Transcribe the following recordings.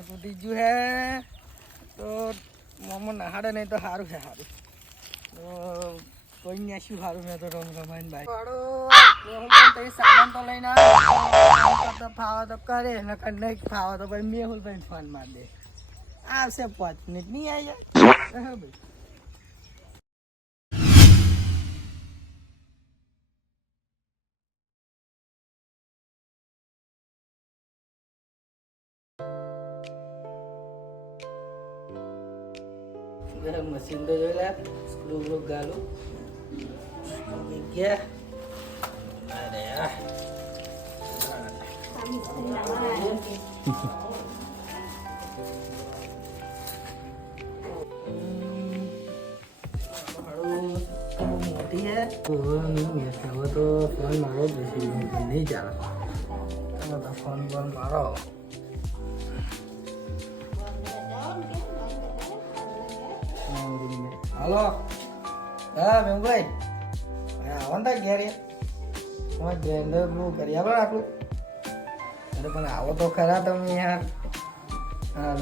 ઘરનું તૂટી ગયું હે તો મોમો નહાડે નહીં તો સારું છે સારું તો કોઈ ને શું સારું મેં તો રમ રમાઈને ભાઈ વાળો સામાન તો લઈને આવે ફાવા તો કરે નકર નહીં ફાવા તો ભાઈ મેહુલ ભાઈ ફોન માર દે આવશે 5 મિનિટ નહીં આવી જાય ભાઈ મશીન તો જોઈ લે સ્ક્રૂ ગાલું ગયા અરે મોટી હે હવે તો ફોન મારો જ નહીં ચાલે તમે તો ફોન મારો હલો હા મેમભાઈ આવતા ઘેર તમારે ગ્રેન્ડર બ્લુ કરી આપો આટલું અરે પણ આવો તો ખરા તમે યાર હા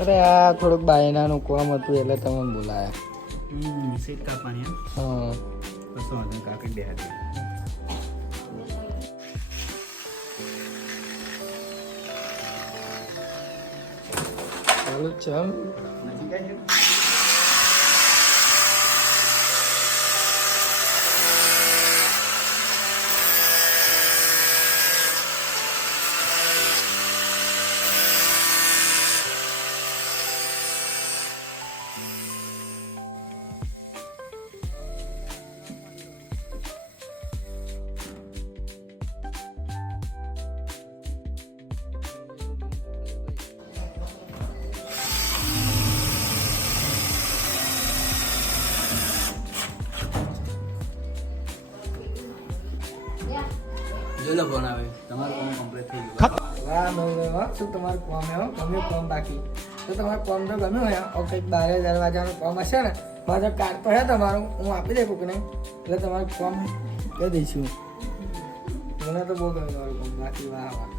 અરે આ થોડુંક બાયનાનું કામ હતું એટલે તમે બોલાયા સીટ કાપવાની હા કશો વાંધો કાપી દે હતી બોલું ચમ નજીક આવી જોઈ લો ફોન આવે તમારું કામ કમ્પ્લીટ થઈ ગયું વાહ વાહ શું તમારું કામ હે ગમ્યું કામ બાકી તો તમારું કામ તો ગમ્યું હોય કંઈક 12 વાગ્યાનું કામ હશે ને મારો કાર્ડ તો હે તમારું હું આપી દે કોકને એટલે તમારું કામ કહી દઈશું મને તો બહુ ગમ્યું તમારું કામ બાકી વાહ વાહ